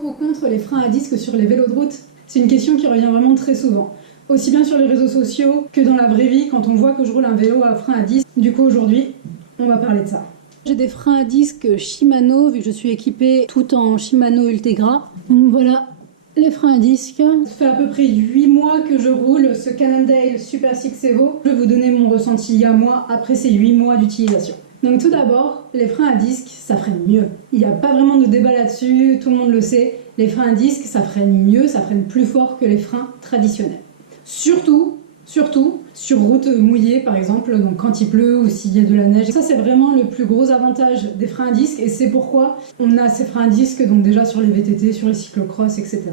pour ou contre les freins à disque sur les vélos de route? C'est une question qui revient vraiment très souvent. Aussi bien sur les réseaux sociaux que dans la vraie vie quand on voit que je roule un vélo à frein à disque. Du coup aujourd'hui, on va parler de ça. J'ai des freins à disque Shimano vu que je suis équipée tout en Shimano Ultegra. Donc voilà les freins à disque. Ça fait à peu près 8 mois que je roule ce Cannondale Super 6 Evo. Je vais vous donner mon ressenti à moi après ces 8 mois d'utilisation. Donc tout d'abord, les freins à disque, ça freine mieux. Il n'y a pas vraiment de débat là-dessus, tout le monde le sait. Les freins à disque, ça freine mieux, ça freine plus fort que les freins traditionnels. Surtout sur route mouillée par exemple, donc quand il pleut ou s'il y a de la neige. Ça c'est vraiment le plus gros avantage des freins à disque et c'est pourquoi on a ces freins à disque donc déjà sur les VTT, sur les cyclocross, etc.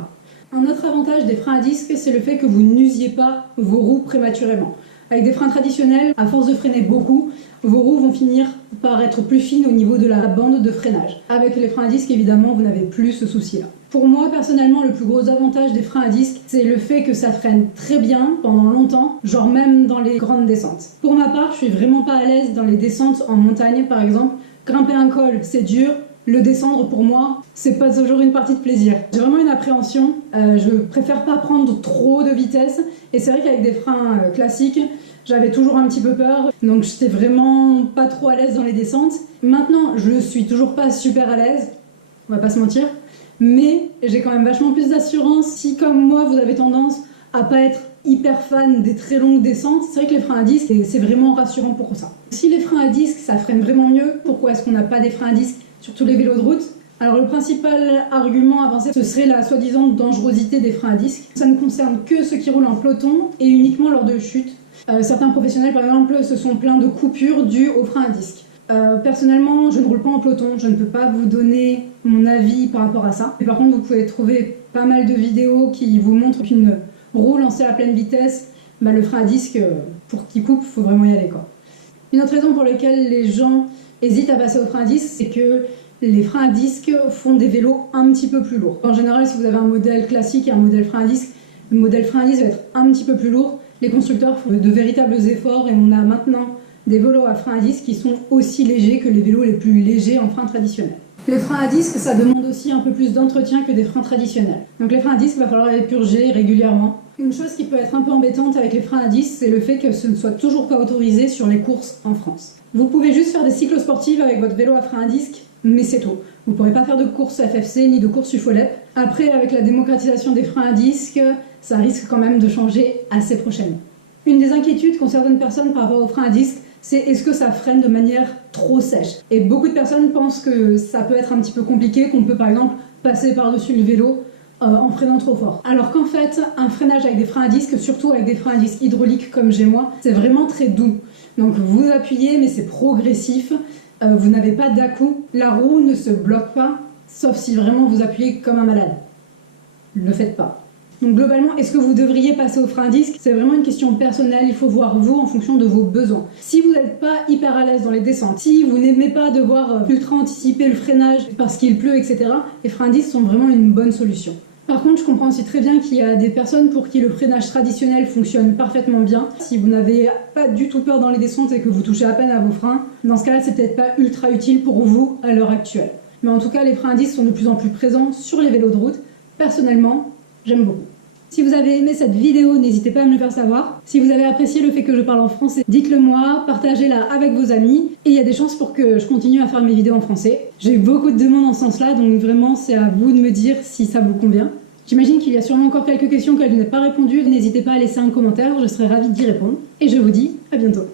Un autre avantage des freins à disque, c'est le fait que vous n'usiez pas vos roues prématurément. Avec des freins traditionnels, à force de freiner beaucoup, vos roues vont finir par être plus fines au niveau de la bande de freinage. Avec les freins à disque, évidemment, vous n'avez plus ce souci-là. Pour moi, personnellement, le plus gros avantage des freins à disque, c'est le fait que ça freine très bien pendant longtemps, genre même dans les grandes descentes. Pour ma part, je suis vraiment pas à l'aise dans les descentes en montagne, par exemple. Grimper un col, c'est dur. Le descendre, pour moi, c'est pas toujours une partie de plaisir. J'ai vraiment une appréhension. Je préfère pas prendre trop de vitesse. Et c'est vrai qu'avec des freins classiques, j'avais toujours un petit peu peur. Donc j'étais vraiment pas trop à l'aise dans les descentes. Maintenant, je suis toujours pas super à l'aise. On va pas se mentir. Mais j'ai quand même vachement plus d'assurance. Si, comme moi, vous avez tendance à pas être hyper fan des très longues descentes, c'est vrai que les freins à disque, c'est vraiment rassurant pour ça. Si les freins à disque, ça freine vraiment mieux, pourquoi est-ce qu'on n'a pas des freins à disque sur tous les vélos de route? Alors le principal argument avancé, ce serait la soi-disant dangerosité des freins à disque. Ça ne concerne que ceux qui roulent en peloton et uniquement lors de chutes. Certains professionnels, par exemple, se sont plaints de coupures dues aux freins à disque. Personnellement, je ne roule pas en peloton, je ne peux pas vous donner mon avis par rapport à ça. Mais par contre, vous pouvez trouver pas mal de vidéos qui vous montrent qu'une roue lancée à pleine vitesse, le frein à disque, pour qu'il coupe, il faut vraiment y aller, quoi. Une autre raison pour laquelle les gens hésitent à passer au frein à disque, c'est que les freins à disque font des vélos un petit peu plus lourds. En général, si vous avez un modèle classique et un modèle frein à disque, le modèle frein à disque va être un petit peu plus lourd. Les constructeurs font de véritables efforts et on a maintenant des vélos à frein à disque qui sont aussi légers que les vélos les plus légers en frein traditionnel. Les freins à disque, ça demande aussi un peu plus d'entretien que des freins traditionnels. Donc les freins à disque, il va falloir les purger régulièrement. Une chose qui peut être un peu embêtante avec les freins à disque, c'est le fait que ce ne soit toujours pas autorisé sur les courses en France. Vous pouvez juste faire des cyclosportives avec votre vélo à frein à disque, mais c'est tout. Vous ne pourrez pas faire de course FFC ni de course UFOLEP. Après, avec la démocratisation des freins à disque, ça risque quand même de changer assez prochainement. Une des inquiétudes qu'ont certaines personnes par rapport aux freins à disque, c'est est-ce que ça freine de manière trop sèche. Et beaucoup de personnes pensent que ça peut être un petit peu compliqué, qu'on peut par exemple passer par-dessus le vélo en freinant trop fort. Alors qu'en fait, un freinage avec des freins à disque, surtout avec des freins à disque hydrauliques comme j'ai moi, c'est vraiment très doux. Donc vous appuyez, mais c'est progressif. Vous n'avez pas d'à-coup. La roue ne se bloque pas, sauf si vraiment vous appuyez comme un malade. Ne le faites pas. Donc globalement, est-ce que vous devriez passer au frein à disque? C'est vraiment une question personnelle, il faut voir vous en fonction de vos besoins. Si vous n'êtes pas hyper à l'aise dans les descentes, si vous n'aimez pas devoir ultra anticiper le freinage parce qu'il pleut, etc., les freins à disque sont vraiment une bonne solution. Par contre, je comprends aussi très bien qu'il y a des personnes pour qui le freinage traditionnel fonctionne parfaitement bien. Si vous n'avez pas du tout peur dans les descentes et que vous touchez à peine à vos freins, dans ce cas-là, c'est peut-être pas ultra utile pour vous à l'heure actuelle. Mais en tout cas, les freins à disque sont de plus en plus présents sur les vélos de route. Personnellement, j'aime beaucoup. Si vous avez aimé cette vidéo, n'hésitez pas à me le faire savoir. Si vous avez apprécié le fait que je parle en français, dites-le moi, partagez-la avec vos amis. Et il y a des chances pour que je continue à faire mes vidéos en français. J'ai eu beaucoup de demandes en ce sens-là, donc vraiment c'est à vous de me dire si ça vous convient. J'imagine qu'il y a sûrement encore quelques questions que je n'ai pas répondues. N'hésitez pas à laisser un commentaire, je serai ravie d'y répondre. Et je vous dis à bientôt.